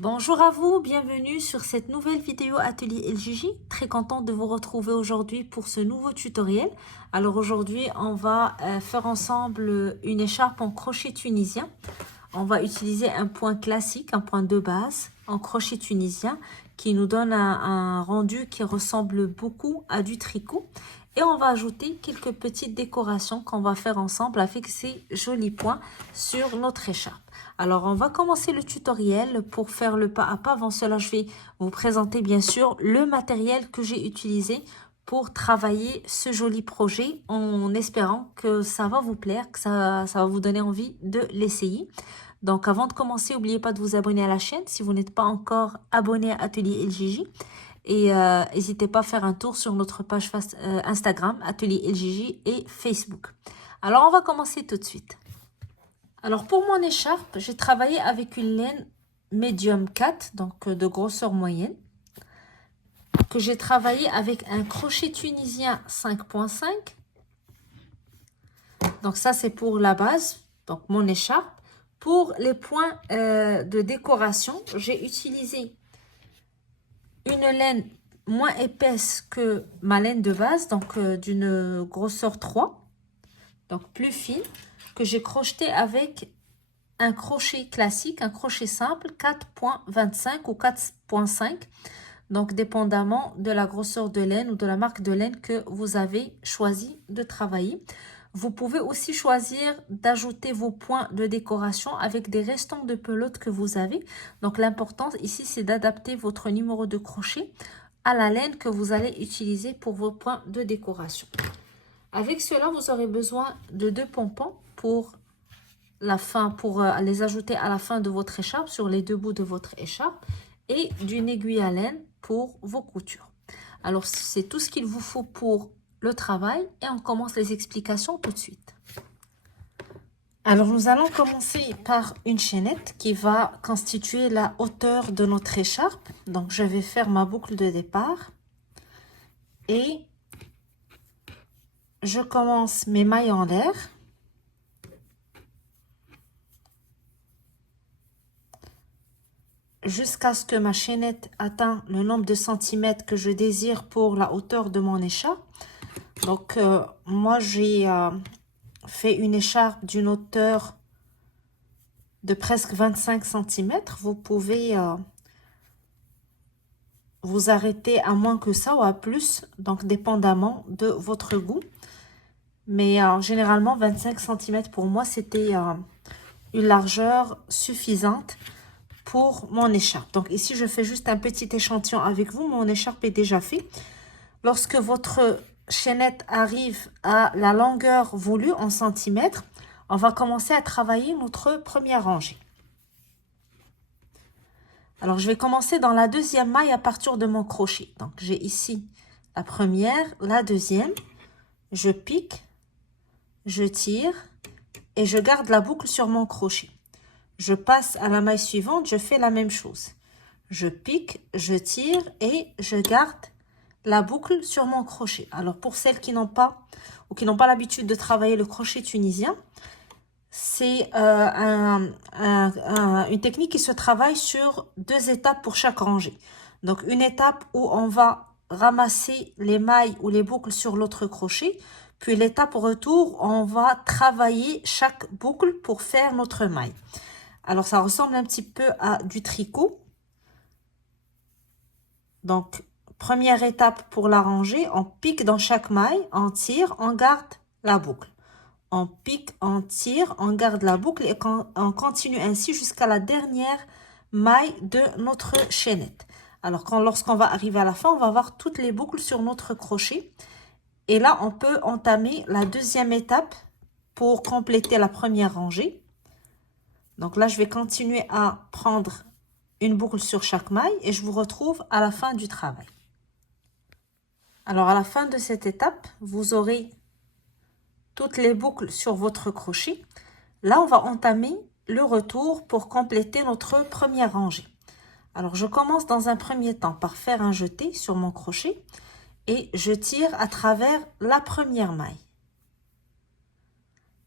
Bonjour à vous, bienvenue sur cette nouvelle vidéo Atelier LJJ. Très contente de vous retrouver aujourd'hui pour ce nouveau tutoriel. Alors aujourd'hui, on va faire ensemble une écharpe en crochet tunisien. On va utiliser un point classique, un point de base en crochet tunisien qui nous donne un rendu qui ressemble beaucoup à du tricot. Et on va ajouter quelques petites décorations qu'on va faire ensemble avec ces jolis points sur notre écharpe. Alors, on va commencer le tutoriel pour faire le pas à pas. Avant cela, je vais vous présenter bien sûr le matériel que j'ai utilisé pour travailler ce joli projet en espérant que ça va vous plaire, que ça va vous donner envie de l'essayer. Donc, avant de commencer, n'oubliez pas de vous abonner à la chaîne si vous n'êtes pas encore abonné à Atelier LJJ. Et n'hésitez pas à faire un tour sur notre page Instagram, Atelier LJJ et Facebook. Alors, on va commencer tout de suite. Alors, pour mon écharpe, j'ai travaillé avec une laine médium 4, donc de grosseur moyenne, que j'ai travaillé avec un crochet tunisien 5.5. Donc, ça, c'est pour la base, donc mon écharpe. Pour les points de décoration, j'ai utilisé une laine moins épaisse que ma laine de base, donc d'une grosseur 3, donc plus fine, que j'ai crocheté avec un crochet classique, un crochet simple 4.25 ou 4.5, donc dépendamment de la grosseur de laine ou de la marque de laine que vous avez choisi de travailler. Vous pouvez aussi choisir d'ajouter vos points de décoration avec des restants de pelote que vous avez. Donc l'important ici, c'est d'adapter votre numéro de crochet à la laine que vous allez utiliser pour vos points de décoration. Avec cela, vous aurez besoin de 2 pompons pour la fin, pour les ajouter à la fin de votre écharpe, sur les 2 bouts de votre écharpe, et d'une aiguille à laine pour vos coutures. Alors, c'est tout ce qu'il vous faut pour le travail et on commence les explications tout de suite. Alors, nous allons commencer par une chaînette qui va constituer la hauteur de notre écharpe. Donc, je vais faire ma boucle de départ et je commence mes mailles en l'air. Jusqu'à ce que ma chaînette atteigne le nombre de centimètres que je désire pour la hauteur de mon écharpe. Donc, moi, j'ai fait une écharpe d'une hauteur de presque 25 cm. Vous pouvez vous arrêter à moins que ça ou à plus, donc dépendamment de votre goût. Mais généralement, 25 cm pour moi, c'était une largeur suffisante pour mon écharpe. Donc ici, je fais juste un petit échantillon avec vous. Mon écharpe est déjà fait. Lorsque votre chaînette arrive à la longueur voulue en centimètres, on va commencer à travailler notre première rangée. Alors, je vais commencer dans la deuxième maille à partir de mon crochet. Donc, j'ai ici la première, la deuxième. Je pique, je tire et je garde la boucle sur mon crochet. Je passe à la maille suivante, je fais la même chose. Je pique, je tire et je garde la boucle sur mon crochet. Alors, pour celles qui n'ont pas ou qui n'ont pas l'habitude de travailler le crochet tunisien, c'est une technique qui se travaille sur 2 étapes pour chaque rangée. Donc, une étape où on va ramasser les mailles ou les boucles sur l'autre crochet. Puis, l'étape retour, on va travailler chaque boucle pour faire notre maille. Alors, ça ressemble un petit peu à du tricot. Donc, première étape pour la rangée, on pique dans chaque maille, on tire, on garde la boucle. On pique, on tire, on garde la boucle et on continue ainsi jusqu'à la dernière maille de notre chaînette. Alors, lorsqu'on va arriver à la fin, on va avoir toutes les boucles sur notre crochet. Et là, on peut entamer la deuxième étape pour compléter la première rangée. Donc là, je vais continuer à prendre une boucle sur chaque maille et je vous retrouve à la fin du travail. Alors, à la fin de cette étape, vous aurez toutes les boucles sur votre crochet. Là, on va entamer le retour pour compléter notre première rangée. Alors, je commence dans un premier temps par faire un jeté sur mon crochet et je tire à travers la première maille.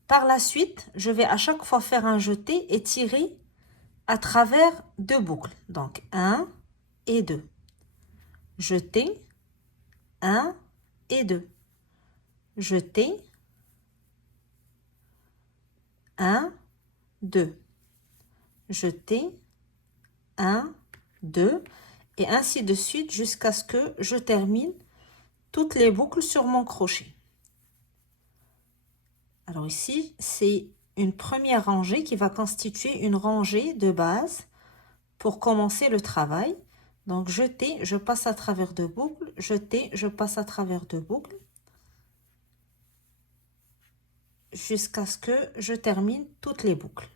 Par la suite, je vais à chaque fois faire un jeté et tirer à travers 2 boucles. Donc 1 et 2. Jeter 1 et 2. Jeter 1, 2. Jeter 1, 2. Et ainsi de suite jusqu'à ce que je termine toutes les boucles sur mon crochet. Alors ici, c'est une première rangée qui va constituer une rangée de base pour commencer le travail. Donc jeter, je passe à travers 2 boucles, jeter, je passe à travers 2 boucles jusqu'à ce que je termine toutes les boucles.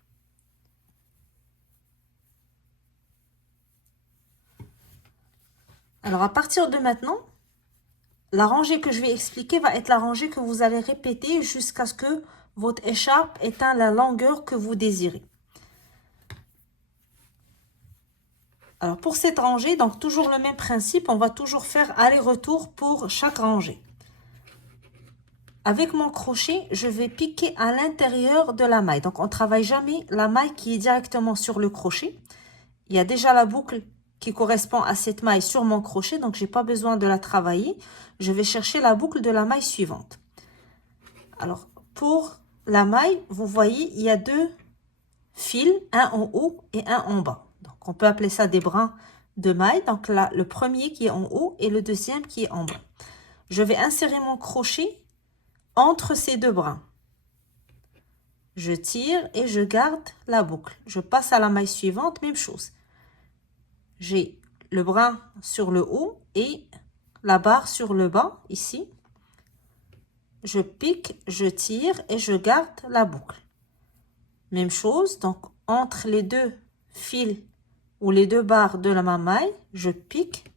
Alors à partir de maintenant, la rangée que je vais expliquer va être la rangée que vous allez répéter jusqu'à ce que votre écharpe atteint la longueur que vous désirez. Alors pour cette rangée, donc toujours le même principe, on va toujours faire aller-retour pour chaque rangée. Avec mon crochet, je vais piquer à l'intérieur de la maille. Donc on ne travaille jamais la maille qui est directement sur le crochet. Il y a déjà la boucle qui correspond à cette maille sur mon crochet, donc je n'ai pas besoin de la travailler. Je vais chercher la boucle de la maille suivante. Alors pour la maille, vous voyez, il y a 2 fils, un en haut et un en bas. Donc on peut appeler ça des brins de maille. Donc là, le premier qui est en haut et le deuxième qui est en bas. Je vais insérer mon crochet entre ces 2 brins. Je tire et je garde la boucle. Je passe à la maille suivante, même chose. J'ai le brin sur le haut et la barre sur le bas, ici. Je pique, je tire et je garde la boucle. Même chose, donc entre les 2 fils ou les 2 barres de la maille, je pique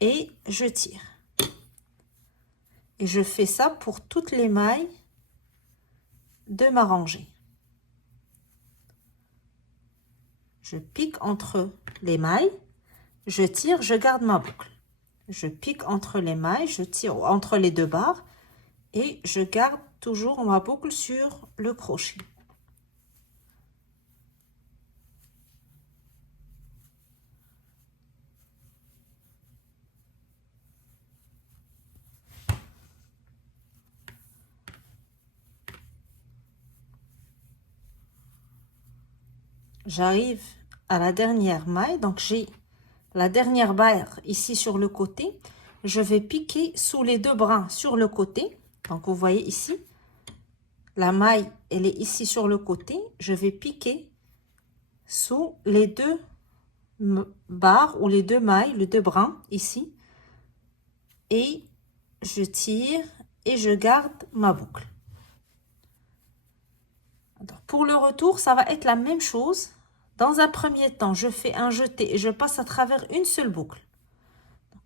et je tire. Et je fais ça pour toutes les mailles de ma rangée. Je pique entre les mailles, je tire, je garde ma boucle. Je pique entre les mailles, je tire entre les 2 barres et je garde toujours ma boucle sur le crochet. J'arrive à la dernière maille, donc j'ai la dernière barre ici sur le côté. Je vais piquer sous les 2 brins sur le côté. Donc vous voyez ici, la maille, elle est ici sur le côté. Je vais piquer sous les 2 barres ou les 2 mailles, les 2 brins ici. Et je tire et je garde ma boucle. Alors, pour le retour, ça va être la même chose. Dans un premier temps, je fais un jeté et je passe à travers une seule boucle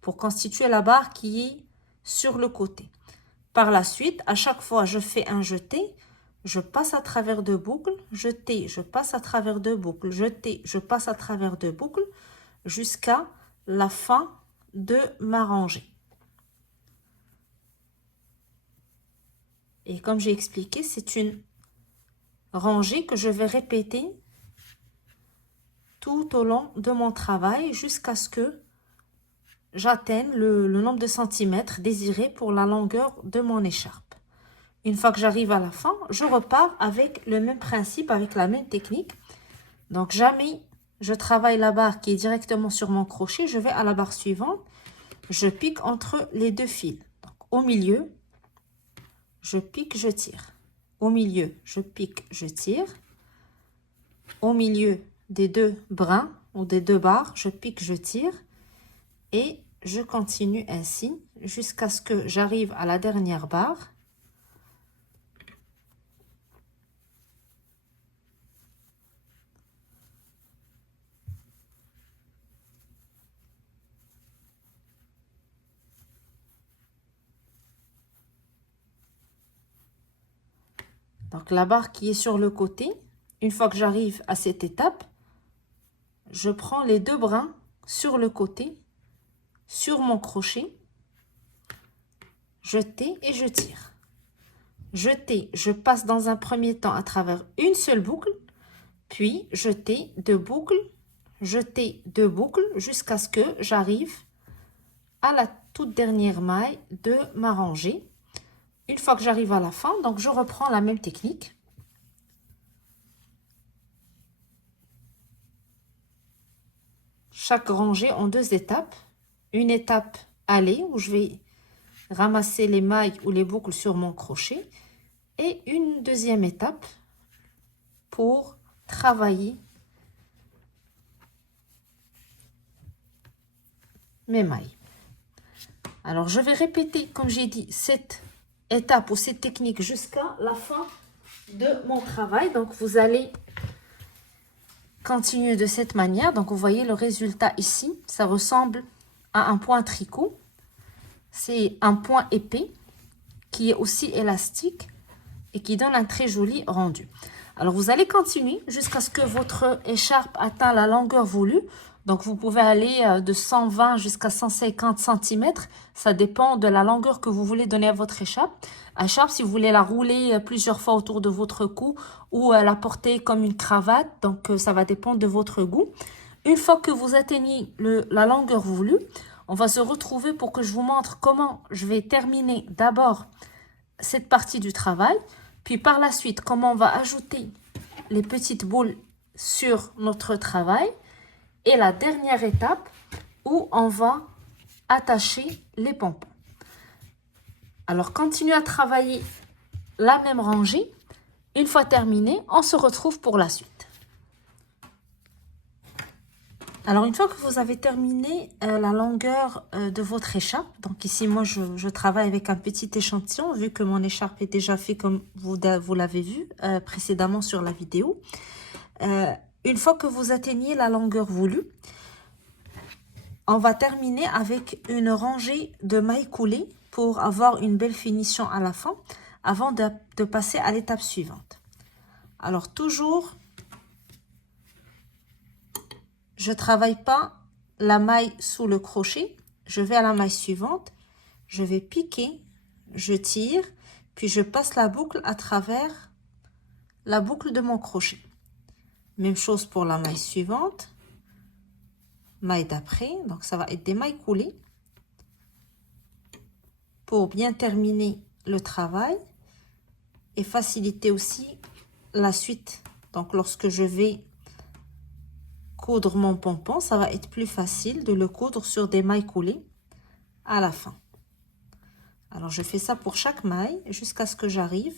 pour constituer la barre qui est sur le côté. Par la suite, à chaque fois, je fais un jeté, je passe à travers 2 boucles, jeté, je passe à travers 2 boucles, jeté, je passe à travers 2 boucles jusqu'à la fin de ma rangée. Et comme j'ai expliqué, c'est une rangée que je vais répéter tout au long de mon travail jusqu'à ce que j'atteigne le nombre de centimètres désiré pour la longueur de mon écharpe. Une fois que j'arrive à la fin, je repars avec le même principe, avec la même technique. Donc jamais je travaille la barre qui est directement sur mon crochet, je vais à la barre suivante, je pique entre les 2 fils. Donc, au milieu, je pique, je tire. Au milieu, je pique, je tire. Au milieu des 2 brins ou des 2 barres, je pique, je tire. Et je continue ainsi jusqu'à ce que j'arrive à la dernière barre. Donc la barre qui est sur le côté, une fois que j'arrive à cette étape, je prends les 2 brins sur le côté, sur mon crochet, jeter et je tire. Jeter, je passe dans un premier temps à travers une seule boucle, puis jeter 2 boucles, jeter 2 boucles jusqu'à ce que j'arrive à la toute dernière maille de ma rangée. Une fois que j'arrive à la fin, donc je reprends la même technique. Chaque rangée en 2 étapes. Une étape aller où je vais ramasser les mailles ou les boucles sur mon crochet et une deuxième étape pour travailler mes mailles. Alors je vais répéter, comme j'ai dit, cette étape ou cette technique jusqu'à la fin de mon travail. Donc vous allez continuer de cette manière. Donc vous voyez le résultat ici, ça ressemble à un point tricot. C'est un point épais qui est aussi élastique et qui donne un très joli rendu. Alors vous allez continuer jusqu'à ce que votre écharpe atteint la longueur voulue. Donc vous pouvez aller de 120 jusqu'à 150 cm. Ça dépend de la longueur que vous voulez donner à votre écharpe. Si vous voulez la rouler plusieurs fois autour de votre cou ou la porter comme une cravate. Donc ça va dépendre de votre goût. Une fois que vous atteignez la longueur voulue, on va se retrouver pour que je vous montre comment je vais terminer d'abord cette partie du travail. Puis par la suite, comment on va ajouter les petites boules sur notre travail. Et la dernière étape où on va attacher les pompons. Alors, continuez à travailler la même rangée. Une fois terminé, on se retrouve pour la suite. Alors, une fois que vous avez terminé la longueur de votre écharpe, donc ici, moi, je travaille avec un petit échantillon, vu que mon écharpe est déjà fait comme vous l'avez vu précédemment sur la vidéo. Une fois que vous atteignez la longueur voulue, on va terminer avec une rangée de mailles coulées pour avoir une belle finition à la fin, avant de passer à l'étape suivante. Alors, toujours, je ne travaille pas la maille sous le crochet. Je vais à la maille suivante, je vais piquer, je tire, puis je passe la boucle à travers la boucle de mon crochet. Même chose pour la maille suivante, maille d'après, donc ça va être des mailles coulées pour bien terminer le travail et faciliter aussi la suite. Donc lorsque je vais coudre mon pompon, ça va être plus facile de le coudre sur des mailles coulées à la fin. Alors je fais ça pour chaque maille jusqu'à ce que j'arrive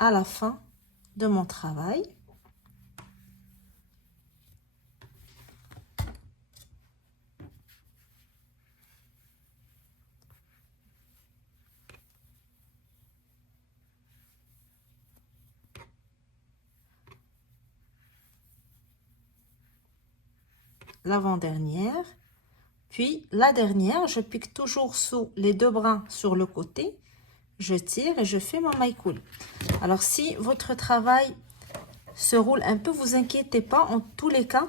à la fin de mon travail. L'avant-dernière, puis la dernière, je pique toujours sous les 2 brins sur le côté, je tire et je fais ma maille coulée. Alors si votre travail se roule un peu, vous inquiétez pas, en tous les cas,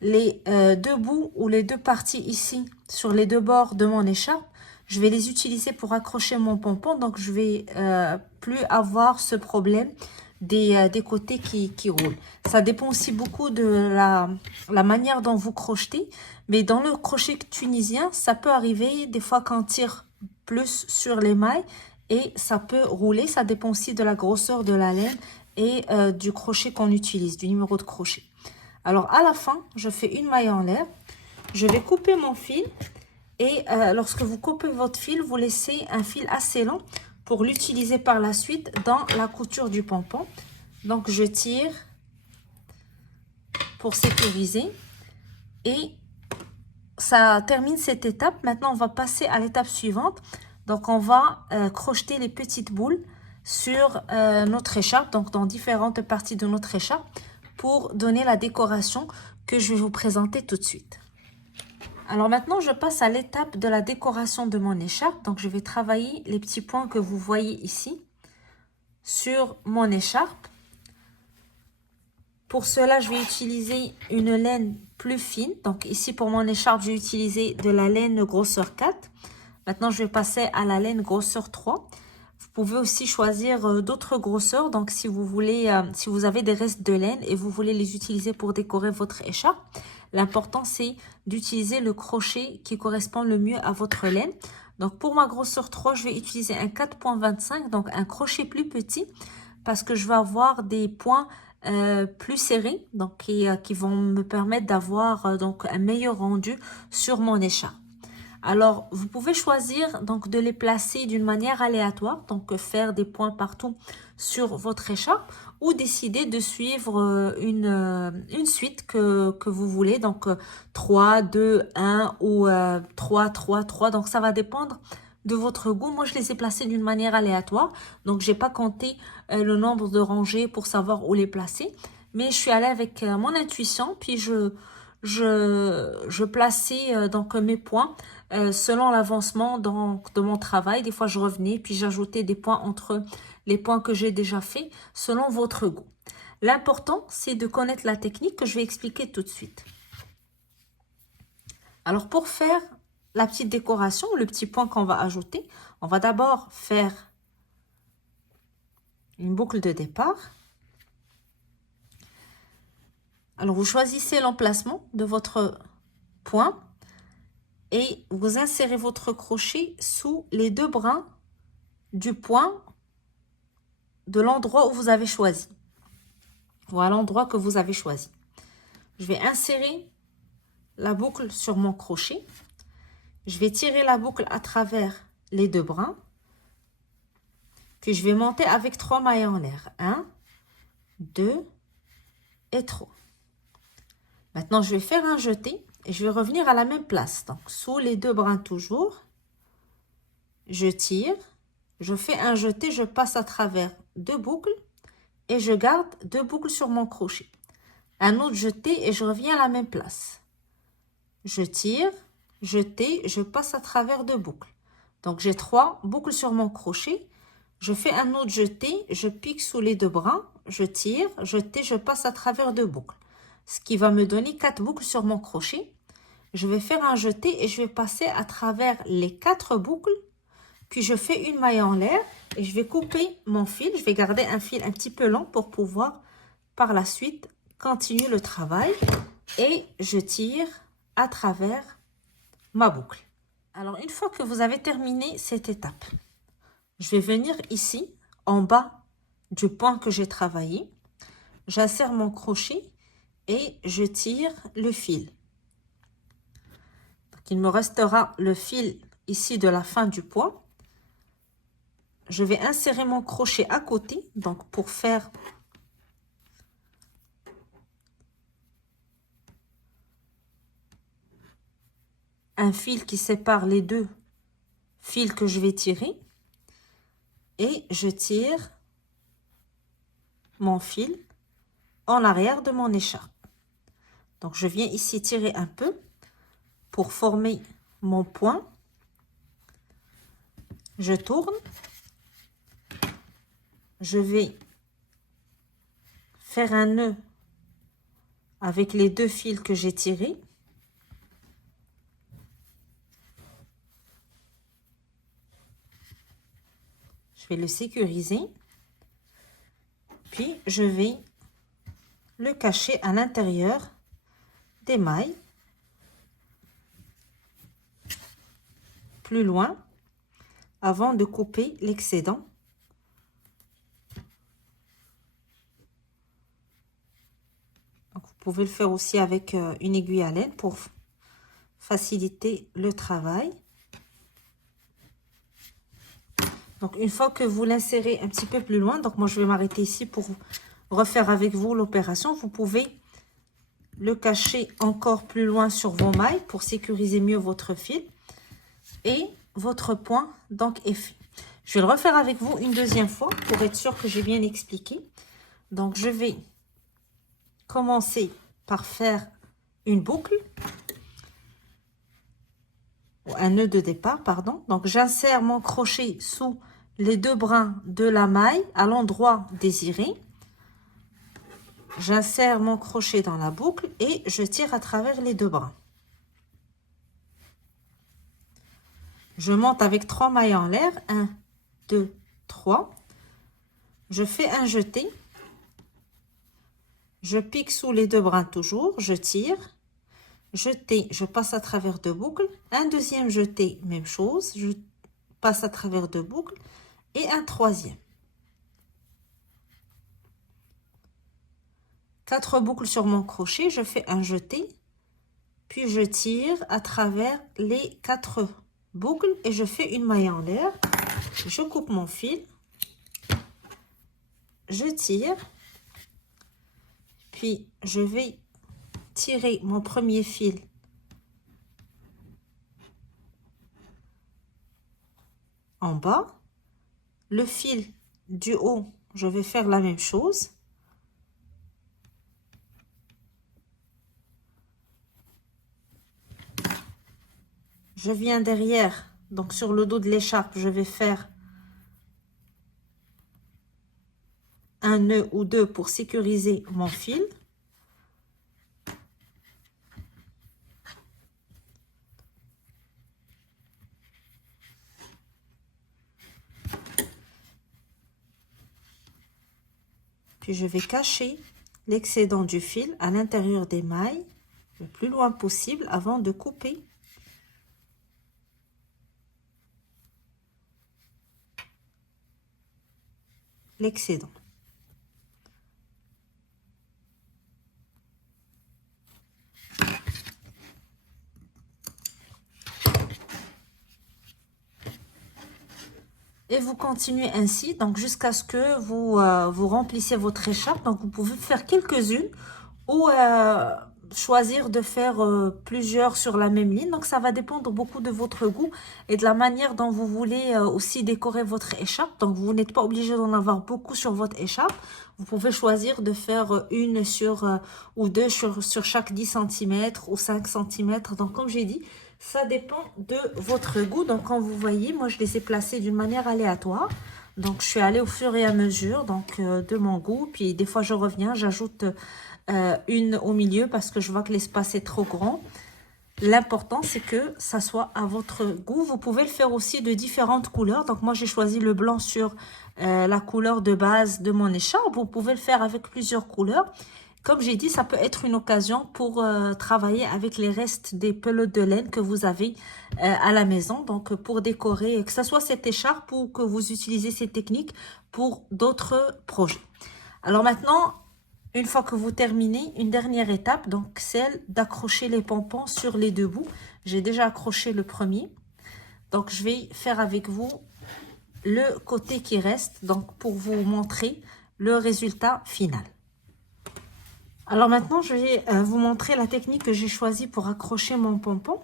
les 2 bouts ou les 2 parties ici sur les 2 bords de mon écharpe, je vais les utiliser pour accrocher mon pompon, donc je vais plus avoir ce problème des côtés qui roulent. Ça dépend aussi beaucoup de la manière dont vous crochetez, mais dans le crochet tunisien, ça peut arriver des fois qu'on tire plus sur les mailles et ça peut rouler. Ça dépend aussi de la grosseur de la laine et du crochet qu'on utilise, du numéro de crochet. Alors à la fin, je fais une maille en l'air, je vais couper mon fil et lorsque vous coupez votre fil, vous laissez un fil assez long pour l'utiliser par la suite dans la couture du pompon. Donc je tire pour sécuriser et ça termine cette étape. Maintenant on va passer à l'étape suivante. Donc on va crocheter les petites boules sur notre écharpe, donc dans différentes parties de notre écharpe pour donner la décoration que je vais vous présenter tout de suite. Alors maintenant, je passe à l'étape de la décoration de mon écharpe. Donc, je vais travailler les petits points que vous voyez ici sur mon écharpe. Pour cela, je vais utiliser une laine plus fine. Donc ici, pour mon écharpe, j'ai utilisé de la laine grosseur 4. Maintenant, je vais passer à la laine grosseur 3. Vous pouvez aussi choisir d'autres grosseurs. Donc, si vous voulez, si vous avez des restes de laine et vous voulez les utiliser pour décorer votre écharpe, l'important, c'est d'utiliser le crochet qui correspond le mieux à votre laine. Donc, pour ma grosseur 3, je vais utiliser un 4,25, donc un crochet plus petit, parce que je vais avoir des points plus serrés, donc qui vont me permettre d'avoir donc un meilleur rendu sur mon écharpe. Alors, vous pouvez choisir donc de les placer d'une manière aléatoire, donc faire des points partout sur votre écharpe, ou décider de suivre une suite que vous voulez, donc 3, 2, 1 ou 3, 3, 3. Donc, ça va dépendre de votre goût. Moi, je les ai placés d'une manière aléatoire, donc j'ai pas compté le nombre de rangées pour savoir où les placer, mais je suis allée avec mon intuition, puis je plaçais donc mes points selon l'avancement de mon travail. Des fois, je revenais, puis j'ajoutais des points entre les points que j'ai déjà fait, selon votre goût. L'important, c'est de connaître la technique que je vais expliquer tout de suite. Alors, pour faire la petite décoration, le petit point qu'on va ajouter, on va d'abord faire une boucle de départ. Alors, vous choisissez l'emplacement de votre point et vous insérez votre crochet sous les deux brins du point de l'endroit où vous avez choisi, ou à l'endroit que vous avez choisi. Je vais insérer la boucle sur mon crochet. Je vais tirer la boucle à travers les deux brins. Puis je vais monter avec 3 mailles en l'air. 1, 2 et 3. Maintenant, je vais faire un jeté et je vais revenir à la même place. Donc, sous les deux brins toujours. Je tire. Je fais un jeté, je passe à travers 2 boucles et je garde 2 boucles sur mon crochet. Un autre jeté et je reviens à la même place. Je tire, jeté, je passe à travers 2 boucles. Donc, j'ai 3 boucles sur mon crochet. Je fais un autre jeté, je pique sous les deux brins, je tire, jeté, je passe à travers 2 boucles. Ce qui va me donner 4 boucles sur mon crochet. Je vais faire un jeté et je vais passer à travers les 4 boucles. Puis je fais une maille en l'air et je vais couper mon fil. Je vais garder un fil un petit peu long pour pouvoir par la suite continuer le travail. Et je tire à travers ma boucle. Alors, une fois que vous avez terminé cette étape, je vais venir ici, en bas du point que j'ai travaillé. J'insère mon crochet et je tire le fil. Donc, il me restera le fil ici de la fin du point. Je vais insérer mon crochet à côté, donc pour faire un fil qui sépare les deux fils que je vais tirer. Et je tire mon fil en arrière de mon écharpe. Donc, je viens ici tirer un peu pour former mon point. Je tourne. Je vais faire un nœud avec les 2 fils que j'ai tirés. Je vais le sécuriser. Puis, je vais le cacher à l'intérieur des mailles. Plus loin, avant de couper l'excédent. Vous pouvez le faire aussi avec une aiguille à laine pour faciliter le travail. Donc, une fois que vous l'insérez un petit peu plus loin, donc moi je vais m'arrêter ici pour refaire avec vous l'opération. Vous pouvez le cacher encore plus loin sur vos mailles pour sécuriser mieux votre fil. Et votre point donc est fait. Je vais le refaire avec vous une deuxième fois pour être sûr que j'ai bien expliqué. Donc, je vais commencer par faire une boucle. Un nœud de départ, pardon. Donc, j'insère mon crochet sous les 2 brins de la maille à l'endroit désiré. J'insère mon crochet dans la boucle et je tire à travers les 2 brins. Je monte avec 3 mailles en l'air. 1, 2 3. Je fais un jeté. Je pique sous les deux brins toujours. Je tire. Jeté, je passe à travers deux boucles. Un deuxième jeté, même chose. Je passe à travers deux boucles. Et un troisième. 4 boucles sur mon crochet. Je fais un jeté. Puis je tire à travers les 4 boucles et je fais une maille en l'air. Je coupe mon fil. Je tire. Puis je vais tirer mon premier fil en bas. Le fil du haut, je vais faire la même chose. Je viens derrière, donc sur le dos de l'écharpe, je vais faire un nœud ou deux pour sécuriser mon fil. Puis je vais cacher l'excédent du fil à l'intérieur des mailles le plus loin possible avant de couper l'excédent. Et vous continuez ainsi, donc jusqu'à ce que vous remplissez votre écharpe. Donc vous pouvez faire quelques-unes ou choisir de faire plusieurs sur la même ligne. Donc ça va dépendre beaucoup de votre goût et de la manière dont vous voulez aussi décorer votre écharpe. Donc vous n'êtes pas obligé d'en avoir beaucoup sur votre écharpe. Vous pouvez choisir de faire une ou deux sur chaque 10 cm ou 5 cm. Donc comme j'ai dit, ça dépend de votre goût. Donc quand vous voyez, moi je les ai placés d'une manière aléatoire. Donc je suis allée au fur et à mesure donc de mon goût. Puis des fois je reviens, j'ajoute une au milieu parce que je vois que l'espace est trop grand. L'important c'est que ça soit à votre goût. Vous pouvez le faire aussi de différentes couleurs. Donc moi j'ai choisi le blanc sur la couleur de base de mon écharpe. Vous pouvez le faire avec plusieurs couleurs. Comme j'ai dit, ça peut être une occasion pour travailler avec les restes des pelotes de laine que vous avez à la maison. Donc, pour décorer, que ce soit cette écharpe ou que vous utilisez ces techniques pour d'autres projets. Alors maintenant, une fois que vous terminez, une dernière étape, donc celle d'accrocher les pompons sur les deux bouts. J'ai déjà accroché le premier. Donc, je vais faire avec vous le côté qui reste, donc pour vous montrer le résultat final. Alors maintenant, je vais vous montrer la technique que j'ai choisie pour accrocher mon pompon.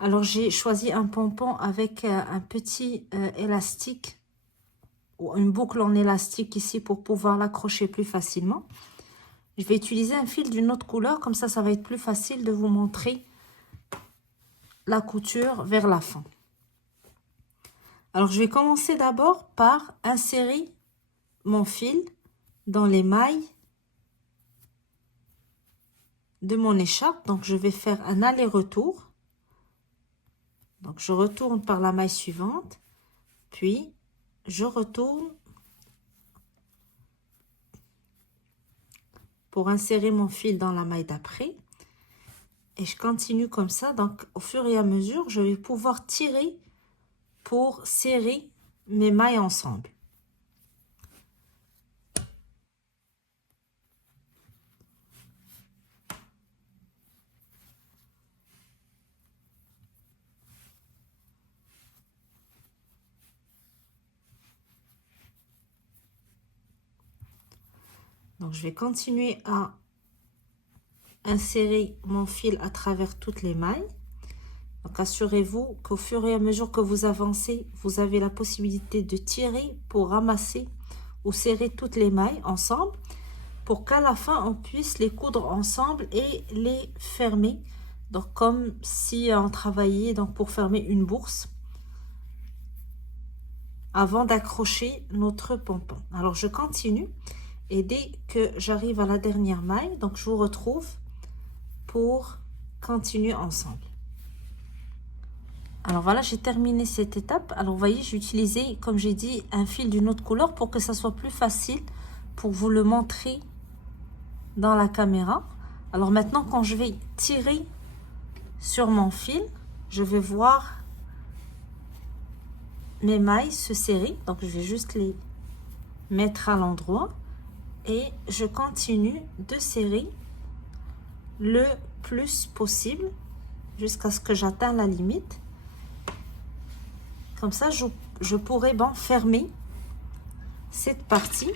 Alors j'ai choisi un pompon avec un petit élastique ou une boucle en élastique ici pour pouvoir l'accrocher plus facilement. Je vais utiliser un fil d'une autre couleur, comme ça va être plus facile de vous montrer la couture vers la fin. Alors je vais commencer d'abord par insérer mon fil dans les mailles de mon écharpe. Donc je vais faire un aller-retour. Donc je retourne par la maille suivante, puis je retourne pour insérer mon fil dans la maille d'après et je continue comme ça. Donc au fur et à mesure, je vais pouvoir tirer pour serrer mes mailles ensemble. Donc, je vais continuer à insérer mon fil à travers toutes les mailles. Donc, assurez-vous qu'au fur et à mesure que vous avancez, vous avez la possibilité de tirer pour ramasser ou serrer toutes les mailles ensemble pour qu'à la fin, on puisse les coudre ensemble et les fermer. Donc, comme si on travaillait donc, pour fermer une bourse avant d'accrocher notre pompon. Alors, je continue. Et dès que j'arrive à la dernière maille, donc je vous retrouve pour continuer ensemble. Alors voilà, j'ai terminé cette étape. Alors vous voyez, j'ai utilisé, comme j'ai dit, un fil d'une autre couleur pour que ça soit plus facile pour vous le montrer dans la caméra. Alors maintenant, quand je vais tirer sur mon fil, je vais voir mes mailles se serrer. Donc je vais juste les mettre à l'endroit et je continue de serrer le plus possible jusqu'à ce que j'atteigne la limite. Comme ça, je pourrai fermer cette partie.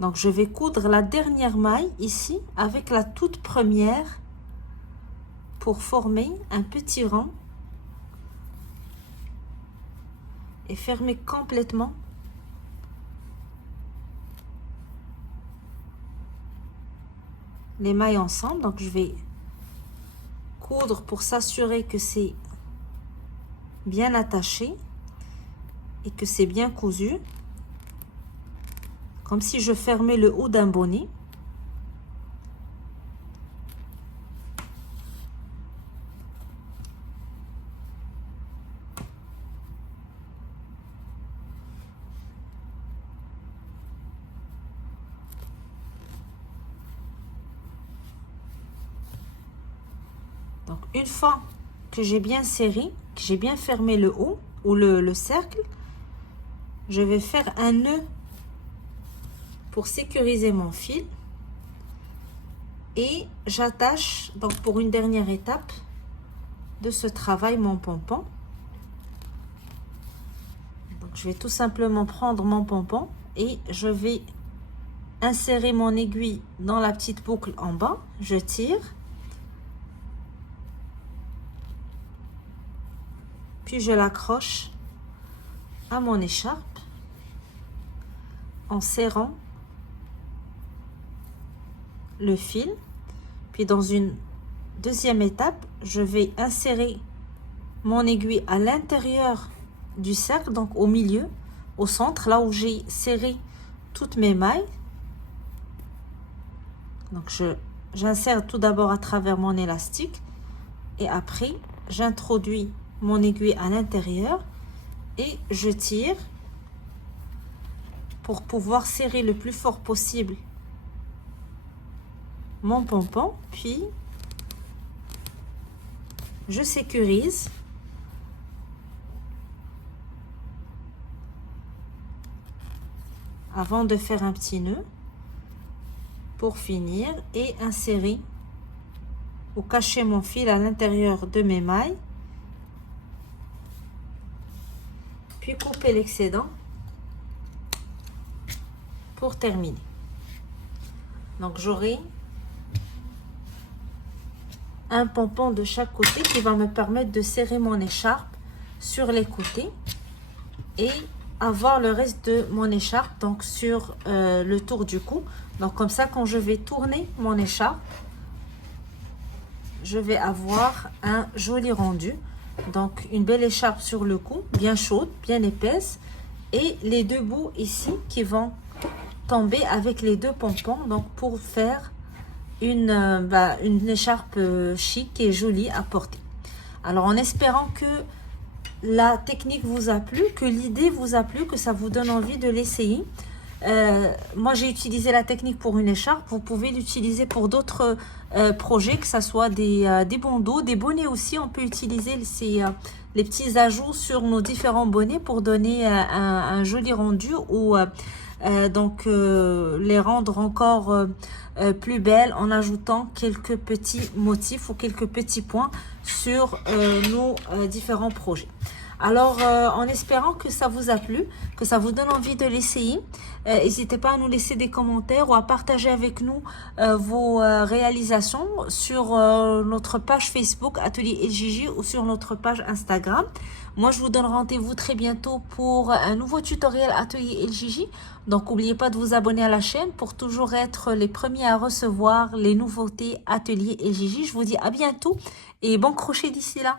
Donc, je vais coudre la dernière maille ici avec la toute première pour former un petit rang et fermer complètement les mailles ensemble. Donc je vais coudre pour s'assurer que c'est bien attaché et que c'est bien cousu, comme si je fermais le haut d'un bonnet. Donc, une fois que j'ai bien serré, que j'ai bien fermé le haut ou le cercle, je vais faire un nœud pour sécuriser mon fil. Et j'attache, donc pour une dernière étape de ce travail, mon pompon. Donc, je vais tout simplement prendre mon pompon et je vais insérer mon aiguille dans la petite boucle en bas. Je tire. Puis je l'accroche à mon écharpe en serrant le fil. Puis dans une deuxième étape, je vais insérer mon aiguille à l'intérieur du cercle, donc au milieu, au centre, là où j'ai serré toutes mes mailles. Donc j'insère tout d'abord à travers mon élastique et après j'introduis mon aiguille à l'intérieur et je tire pour pouvoir serrer le plus fort possible mon pompon, puis je sécurise avant de faire un petit nœud pour finir et insérer ou cacher mon fil à l'intérieur de mes mailles, puis couper l'excédent pour terminer. Donc j'aurai un pompon de chaque côté qui va me permettre de serrer mon écharpe sur les côtés et avoir le reste de mon écharpe donc sur le tour du cou. Donc comme ça, quand je vais tourner mon écharpe, je vais avoir un joli rendu. Donc une belle écharpe sur le cou, bien chaude, bien épaisse, et les deux bouts ici qui vont tomber avec les deux pompons, donc pour faire une écharpe chic et jolie à porter. Alors en espérant que la technique vous a plu, que l'idée vous a plu, que ça vous donne envie de l'essayer. Moi j'ai utilisé la technique pour une écharpe, vous pouvez l'utiliser pour d'autres projets, que ce soit des bandeaux, des bonnets aussi. On peut utiliser les petits ajouts sur nos différents bonnets pour donner un joli rendu ou les rendre encore plus belles en ajoutant quelques petits motifs ou quelques petits points sur nos différents projets. Alors, en espérant que ça vous a plu, que ça vous donne envie de l'essayer, n'hésitez pas à nous laisser des commentaires ou à partager avec nous vos réalisations sur notre page Facebook Atelier LJJ ou sur notre page Instagram. Moi, je vous donne rendez-vous très bientôt pour un nouveau tutoriel Atelier LJJ. Donc, n'oubliez pas de vous abonner à la chaîne pour toujours être les premiers à recevoir les nouveautés Atelier LJJ. Je vous dis à bientôt et bon crochet d'ici là.